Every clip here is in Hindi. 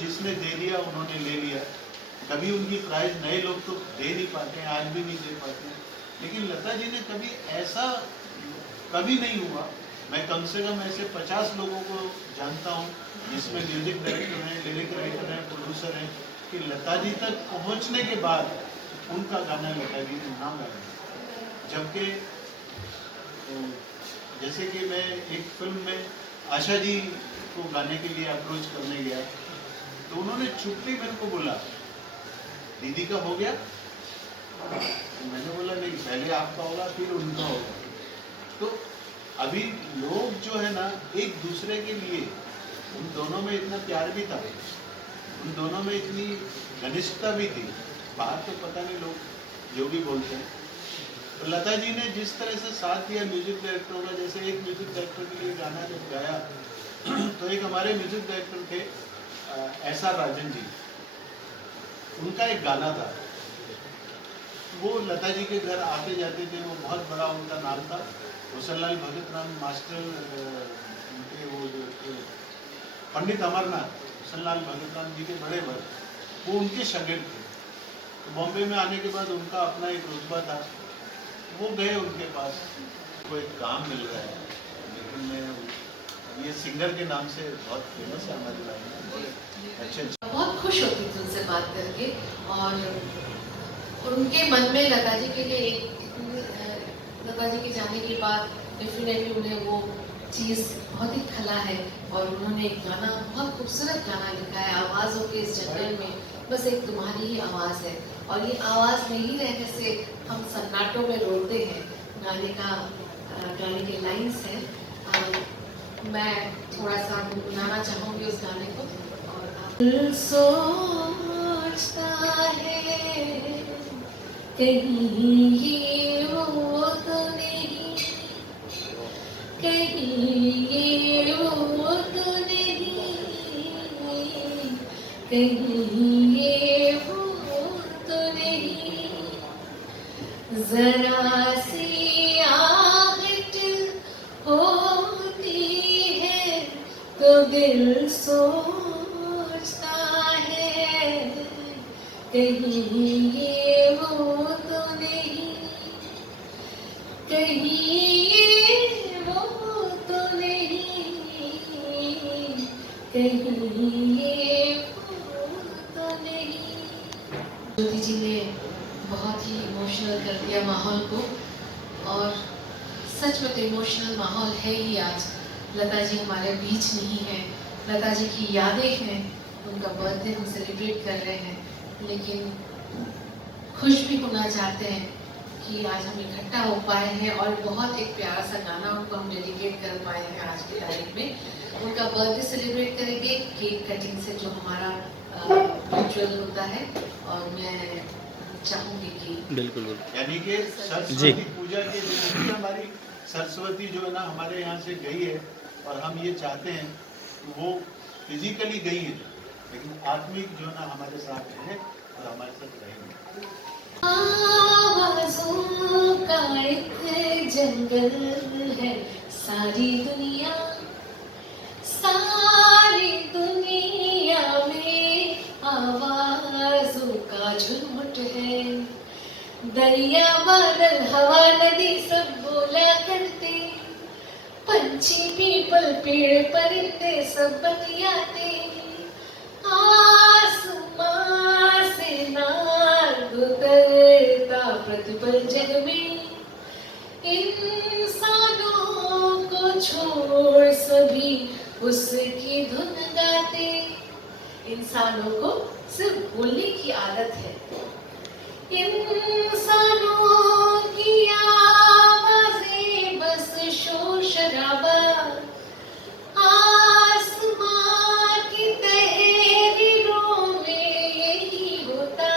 जिसने दे दिया उन्होंने ले लिया। कभी उनकी प्राइज नए लोग तो दे नहीं पाते हैं, आज भी नहीं दे पाते हैं, लेकिन लता जी ने कभी ऐसा कभी नहीं हुआ। मैं कम से कम ऐसे 50 लोगों को जानता हूँ जिसमें म्यूजिक डायरेक्टर हैं, लिरिक राइटर हैं, प्रोड्यूसर हैं, कि लता जी तक पहुँचने के बाद उनका गाना लता जी ने ना गाया। जबकि जैसे कि मैं एक फिल्म में आशा जी को गाने के लिए अप्रोच करने गया, तो उन्होंने चुपके मेरे को बोला, दीदी का हो गया? तो मैंने बोला नहीं, पहले आपका होगा फिर उनका होगा। तो अभी लोग जो है ना एक दूसरे के लिए, उन दोनों में इतना प्यार भी था, उन दोनों में इतनी घनिष्ठता भी थी। बाहर तो पता नहीं लोग जो भी बोलते हैं। तो लता जी ने जिस तरह से साथ दिया म्यूजिक डायरेक्टरों का, जैसे एक म्यूजिक डायरेक्टर के लिए गाना जब गाया तो एक हमारे म्यूजिक डायरेक्टर थे एस आर राजन जी, उनका एक गाना था, वो लता जी के घर आते जाते थे, वो बहुत बड़ा उनका नाम था, हुसनलाल भगत राम मास्टर, उनके वो जो पंडित अमरनाथ हुसनलाल भगत राम जी के बड़े भाई, वो उनके शागिर्द थे। तो बॉम्बे में आने के बाद उनका अपना एक रुतबा था, वो गए उनके पास, को एक काम मिल रहा है, लेकिन मैं ये सिंगर के नाम से बहुत फेमस है हमारी लाइन में, अच्छे बहुत खुश होती थी उनसे बात करके। और उनके मन में लता जी के लिए लता जी के जाने के बाद डेफिनेटली उन्हें वो चीज़ बहुत ही खला है। और उन्होंने एक गाना, बहुत खूबसूरत गाना लिखा है, आवाज़ों के इस जंगल में बस एक तुम्हारी ही आवाज़ है। और ये आवाज़ में ही रहने से हम सन्नाटों में रोते हैं। गाने के लाइन्स हैं। मैं थोड़ा सा गुनगुनाना चाहूँगी उस गाने को। और सोचता है कहीं ये वो तो नहीं, कहीं ये वो तो नहीं, कहीं ये वो तो नहीं, जरा सी आहट होती है तो दिल सोचता है, कहीं ये वो तो नहीं, कहीं ये वो तो नहीं, कहीं ये वो तो नहीं। ज्योति जी ने बहुत ही इमोशनल कर दिया माहौल को, और सच में तो इमोशनल माहौल है ही आज। लता जी हमारे बीच नहीं है, लता जी की यादें हैं, उनका बर्थडे हम सेलिब्रेट कर रहे हैं, लेकिन खुश भी होना चाहते हैं कि आज हम इकट्ठा हो पाए हैं और बहुत एक प्यारा सा गाना उनको हम डेडिकेट कर पाए हैं आज की तारीख में। उनका बर्थडे सेलिब्रेट करेंगे केक कटिंग से, जो हमारा रिचुअल होता है। और मैं चाहूँगी कि बिल्कुल यानी कि सरस्वती पूजा के दिन हमारी सरस्वती जो है ना हमारे यहाँ से गई है, और हम ये चाहते हैं कि वो फिजिकली गई है, लेकिन आत्मिक जो है ना हमारे साथ रहे और हमारे साथ रहेंगे। आवाज़ों का एक जंगल है सारी दुनिया, सारी दुनिया में आवाज़ों का झुरमुट है। दरिया बादल हवा नदी सब बोला करते, पंछी पीपल पेड़ परिंदे सब बतियाते, आसमां से नाद उतरता प्रतिपल जग में, इंसानों को छोड़ सभी उसकी धुन गाते। इंसानों को सिर्फ बोलने की आदत है, इंसानों की आवाज़ें बस शोर शराबा, आसमां की तहरीरों में यही होता।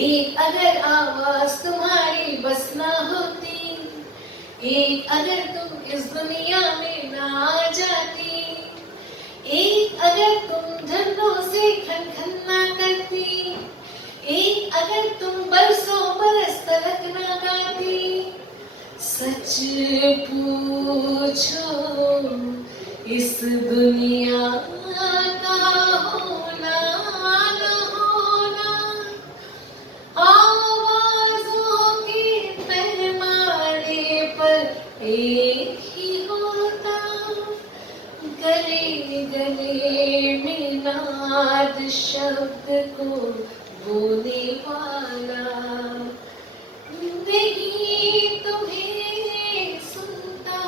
एक अगर आवाज़ तुम्हारी बस ना होती, एक अगर तुम इस दुनिया में ना आ जाती, एक अगर तुम झंडों से खनखन ना करती, एक अगर तुम बरसों बरस तलक ना गाती। सच पूछो इस दुनिया का नाद शब्द को बोने वाला नहीं तुम्हें सुनता,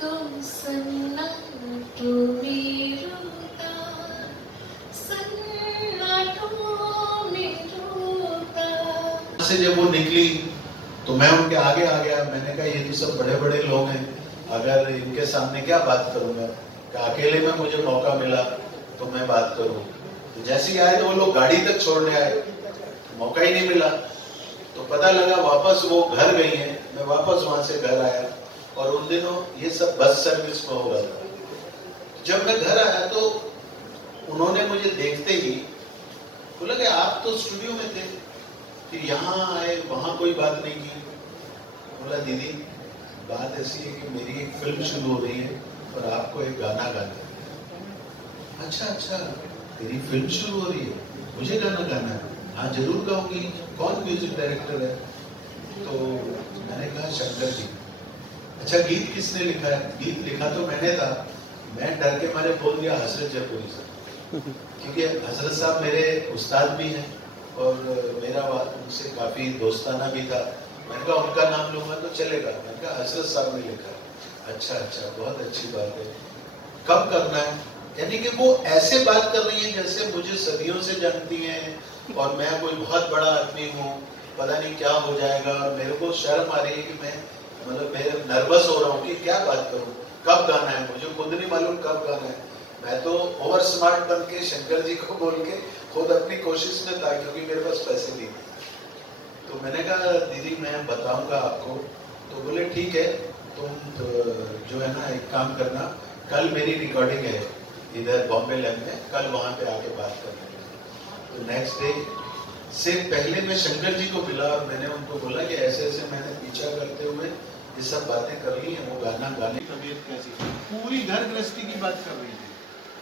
तुम सन्नाटों में रोता, सन्नाटों में रोता। से जब वो निकली तो मैं उनके आगे आ गया। मैंने कहा ये तो सब बड़े बड़े लोग हैं, अगर इनके सामने क्या बात करूंगा, कि अकेले में मुझे मौका मिला तो मैं बात करूं। तो जैसे ही आए तो वो लोग गाड़ी तक छोड़ने आए, तो मौका ही नहीं मिला। तो पता लगा वापस वो घर गई हैं। मैं वापस वहां से घर आया और उन दिनों ये सब बस सर्विस में हो रहा था। जब मैं घर आया तो उन्होंने मुझे देखते ही बोला कि आप तो स्टूडियो में थे, फिर यहाँ आए, वहां कोई बात नहीं की। बोला दीदी बात ऐसी है कि मेरी एक फिल्म शुरू हो रही है और आपको एक गाना गाना है। अच्छा अच्छा, तेरी फिल्म शुरू हो रही है, मुझे गाना गाना है? हाँ जरूर गाऊंगी। कौन म्यूजिक डायरेक्टर है? तो मैंने कहा शंकर जी। अच्छा गीत किसने लिखा है? गीत लिखा तो मैंने था। मैं डर के मारे बोल दिया हजरत जयपुरी साहब, क्योंकि हजरत साहब मेरे उस्ताद भी हैं और मेरा उनसे काफी दोस्ताना भी था। मैंने कहा उनका नाम लूंगा तो चलेगा। मैंने कहा हजरत साहब ने लिखा। अच्छा अच्छा, बहुत अच्छी बात है, कब करना है? यानी कि वो ऐसे बात कर रही है जैसे मुझे सदियों से जानती हैं और मैं कोई बहुत बड़ा आदमी हूँ, पता नहीं क्या हो जाएगा। मेरे को शर्म आ रही है कि मैं मैं नर्वस हो रहा हूँ कि क्या बात करूँ, कब गाना है, मुझे खुद नहीं मालूम कब गाना है। मैं तो ओवर स्मार्ट बन के शंकर जी को बोल के खुद अपनी कोशिश में था, क्योंकि मेरे पास पैसे नहीं थे। तो मैंने कहा दीदी मैं बताऊंगा आपको। तो बोले ठीक है, तुम तो जो है ना एक काम करना, कल मेरी रिकॉर्डिंग है इधर बॉम्बे लैब में, कल वहां पे आके बात करना। तो नेक्स्ट डे से पहले मैं शंकर जी को मिला और मैंने उनको बोला कि ऐसे ऐसे मैंने पीछा करते हुए ये सब बातें कर ली हैं। वो गाना गाने की तबीयत कैसी, पूरी घर गृहस्थी की बात कर रही थी।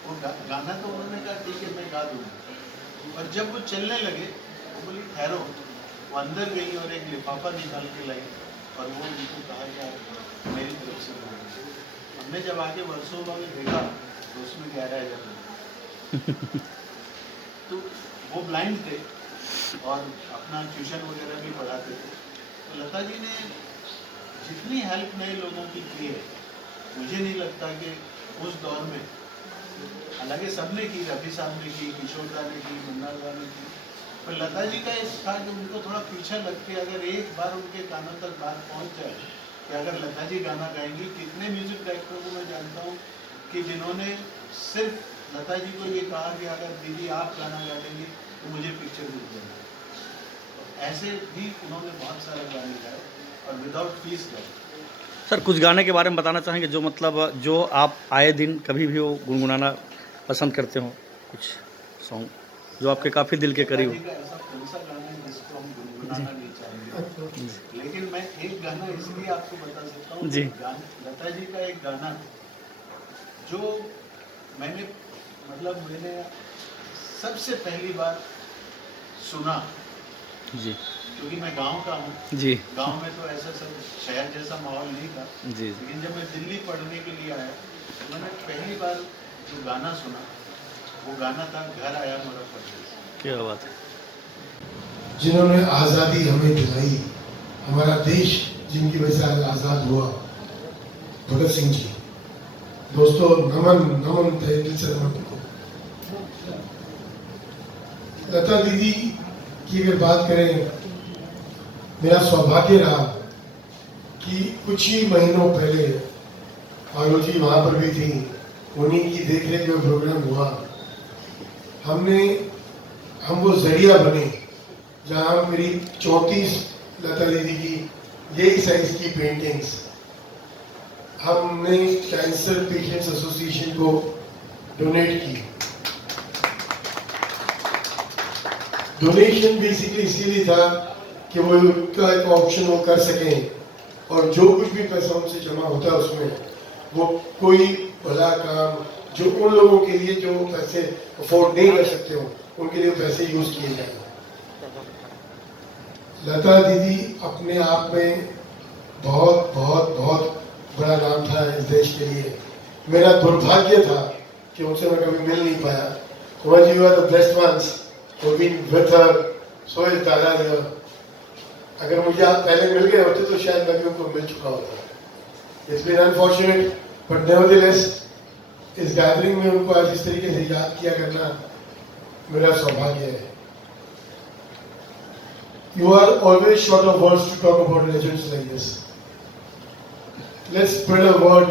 वो गाना तो उन्होंने कहा ठीक है मैं गा दूंगा। और जब वो चलने लगे तो बोली ठहरो। वो अंदर गई और एक लिफाफा निकाल के लाई और वो उनको कहा कि आप मेरी तरफ से बोलिए। हमने जब आगे वर्षों बाद देखा तो उसमें 11,000 तो वो ब्लाइंड थे और अपना ट्यूशन वगैरह भी पढ़ाते थे। तो लता जी ने जितनी हेल्प नए लोगों की है, मुझे नहीं लगता कि उस दौर में, हालांकि सबने की, रफी साहब ने की, किशोर दा ने की, मुन्ना दा ने की, पर लता जी का इस था कि उनको थोड़ा पीछा लग के अगर एक बार उनके कानों तक बात पहुंच जाए कि अगर लता जी गाना गाएंगी। कितने म्यूजिक डायरेक्टरों को मैं जानता हूँ कि जिन्होंने सिर्फ लता जी को ये कहा कि अगर दीदी आप गाना गा देंगी तो मुझे पिक्चर मिल जाएगी। ऐसे भी उन्होंने बहुत सारे गाने गाए और विदाउट फीस गाए। सर कुछ गाने के बारे में बताना चाहेंगे जो मतलब जो आप आए दिन कभी भी वो गुनगुनाना पसंद करते हो, कुछ सॉन्ग जो आपके काफ़ी दिल के करीब हो? ऐसा कौन सा गाना है जिसको हम गुनगुनाना नहीं चाहेंगे, लेकिन मैं एक गाना इसलिए आपको बता सकता हूँ। जी। लता जी का एक गाना जो मैंने मैंने सबसे पहली बार सुना, जी क्योंकि मैं गांव का हूँ। जी गांव में तो ऐसा सब शहर जैसा माहौल नहीं था। जी लेकिन जब मैं दिल्ली पढ़ने के लिए आया तो मैंने पहली बार जो गाना सुना वो गाना था घर आया मोरा परदेस। क्या बात है। जिन्होंने आज़ादी हमें दिलाई, हमारा देश जिनकी वजह से आज़ाद हुआ, भगत सिंह जी। दोस्तों नमन नमन तहे दिल से नमन। लता दीदी की अगर बात करें, मेरा सौभाग्य रहा कि कुछ ही महीनों पहले आलो जी वहाँ पर भी थी, उन्हीं की देखरेख में प्रोग्राम हुआ। हम वो जरिया बने जहाँ मेरी 34 लता दीदी की यही साइज की पेंटिंग्स हमने कैंसर पेशेंट्स एसोसिएशन को डोनेट की। डोनेशन बेसिकली इसीलिए था कि वो उनका एक ऑप्शन वो कर सकें और जो कुछ भी पैसा उनसे जमा होता है उसमें वो कोई भला काम जो उन लोगों के लिए जो पैसे अफोर्ड नहीं कर सकते हो उनके लिए पैसे यूज किए जाए। लता दीदी अपने आप में बहुत बहुत बहुत बड़ा नाम था इस देश के लिए। मेरा दुर्भाग्य था कि उनसे मैं कभी मिल नहीं पाया, Kumaji, you are the blessed ones who've been with her. So is Dada here. अगर मुझे आप पहले मिल गए होते तो शायद मैं भी उनको मिल चुका होता. It's been unfortunate, but nevertheless, इस गैदरिंग में उनको आज इस तरीके से याद किया करना मेरा सौभाग्य है. You are always short of words to talk about legends like this. Let's spread a word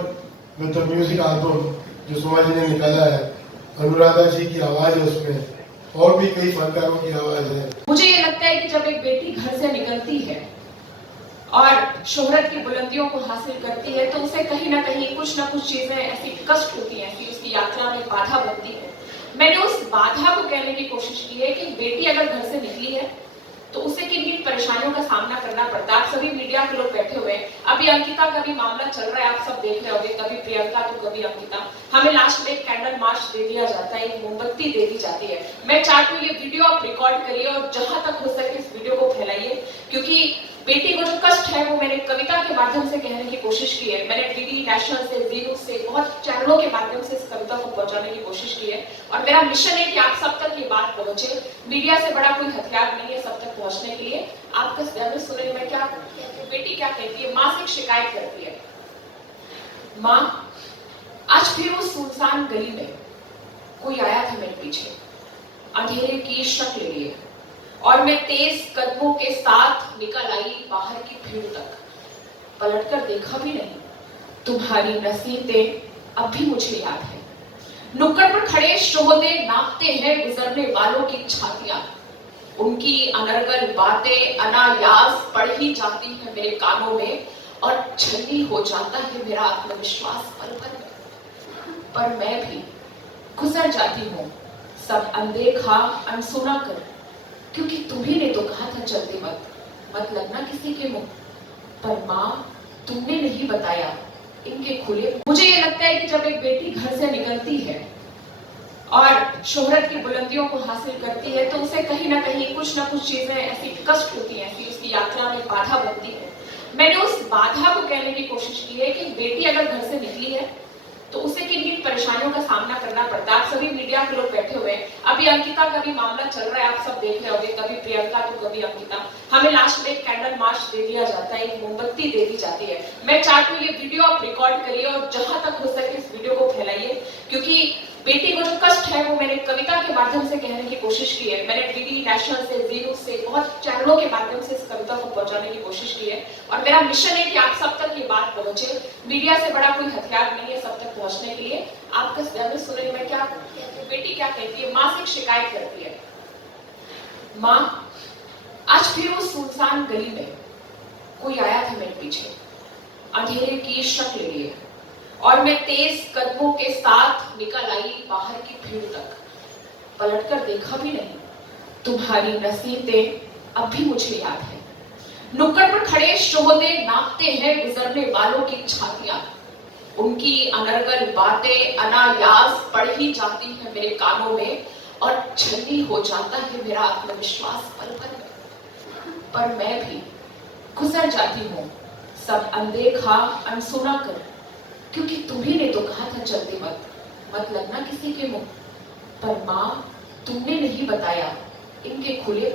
with the music album जो सुमा जी ने निकाला है. अनुराधा जी की आवाज है उसमें, और भी कई फनकारों की आवाज है. मुझे ये लगता है कि जब एक बेटी घर से निकलती है और शोहरत की बुलंदियों को हासिल करती है तो उसे कहीं ना कहीं कुछ ना कुछ चीजें ऐसी कष्ट होती हैं, ऐसी उसकी यात्रा में बाधा बनती है. मैंने उस बाधा को कहने की कोशिश की है कि बेटी अगर घर से निकली है तो उसे किन किन परेशानियों का सामना करना पड़ता है. आप सभी मीडिया के लोग बैठे हुए हैं, अभी अंकिता का भी मामला चल रहा है, आप सब देख रहे होंगे, कभी प्रियंका तो कभी अंकिता. हमें लास्ट में एक कैंडल मार्च दे दिया जाता है, एक मोमबत्ती दे दी जाती है. मैं चाहती हूँ ये वीडियो आप रिकॉर्ड करिए और जहां तक हो सके इस वीडियो को फैलाइए, क्योंकि बेटी को जो कष्ट है वो मैंने कविता के माध्यम से कहने की कोशिश की है. मैंने डीडी नेशनल से, जी न्यूज से, बहुत चैनलों के माध्यम से इस कविता को पहुंचाने की कोशिश की है और मेरा मिशन है कि आप सब तक ये बात पहुंचे. मीडिया से बड़ा कोई हथियार नहीं है सब तक पहुंचने के लिए. आपका ध्यान सुने मैं क्या, बेटी क्या कहती है. माँ से शिकायत करती है, माँ आज फिर उस सुनसान गली में कोई आया था मेरे पीछे, अंधेरे की शक्ल लिए, और मैं तेज कदमों के साथ निकल आई बाहर की भीड़ तक. पलटकर देखा भी नहीं, तुम्हारी नसीहतें अब भी मुझे याद है. नुक्कड़ पर खड़े शोहदे नापते हैं गुजरने वालों की छातियां. उनकी अनर्गल बातें अनायास पड़ ही जाती है मेरे कानों में और छलनी हो जाता है मेरा आत्मविश्वास पल भर में. पर मैं भी गुजर जाती हूँ सब अनदेखा अनसुना कर, क्योंकि तुम्ही ने तो कहा था चलते मत लगना किसी के मुंह. पर माँ तुमने नहीं बताया इनके खुले. मुझे ये लगता है कि जब एक बेटी घर से निकलती है और शोहरत की बुलंदियों को हासिल करती है तो उसे कहीं ना कहीं कुछ ना कुछ चीजें ऐसी कष्ट होती हैं, ऐसी उसकी यात्रा में बाधा बनती है. मैंने उस बाधा को कहने की कोशिश की है कि बेटी अगर घर से निकली है तो उसे किन किन परेशानियों का सामना करना पड़ता है. आप सभी मीडिया के लोग बैठे हुए हैं, अभी अंकिता का भी मामला चल रहा है, आप सब देख रहे होंगे, कभी प्रियंका तो कभी अंकिता. हमें लास्ट में एक कैंडल मार्च दे दिया जाता है, एक मोमबत्ती दे दी जाती है. मैं चाहती हूँ ये वीडियो आप रिकॉर्ड करिए और जहां तक हो सके इस वीडियो को फैलाइए, क्योंकि बेटी को जो कष्ट है वो मैंने कविता के माध्यम से कहने की कोशिश की है. मैंने डीडी नेशनल से, जी न्यूज से, बहुत चैनलों के माध्यम से इस कविता को पहुंचाने की कोशिश की है और मेरा मिशन है कि आप सब तक ये बात पहुंचे. मीडिया से बड़ा कोई हथियार नहीं है सब तक पहुंचने के लिए. आपका ध्यान सुने मैं क्या, बेटी क्या कहती है. माँ से शिकायत करती है, माँ आज फिर उस सुनसान गली में कोई आया था मेरे पीछे, अंधेरे की शक्ल लिए, और मैं तेज कदमों के साथ निकल आई बाहर की भीड़ तक. पलटकर देखा भी नहीं, तुम्हारी नसीहतें अब भी मुझे याद है. नुक्कड़ पर खड़े शोहदे नापते हैं गुजरने वालों की छातियां. उनकी अनर्गल बातें अनायास पड़ ही जाती है मेरे कानों में और छलनी हो जाता है मेरा आत्मविश्वास पल भर में. पर मैं भी गुजर जाती हूँ सब अनदेखा अनसुना कर, क्योंकि तुम्ही ने तो कहा था चलते मत लगना किसी के मुंह. पर माँ तुमने नहीं बताया इनके खुले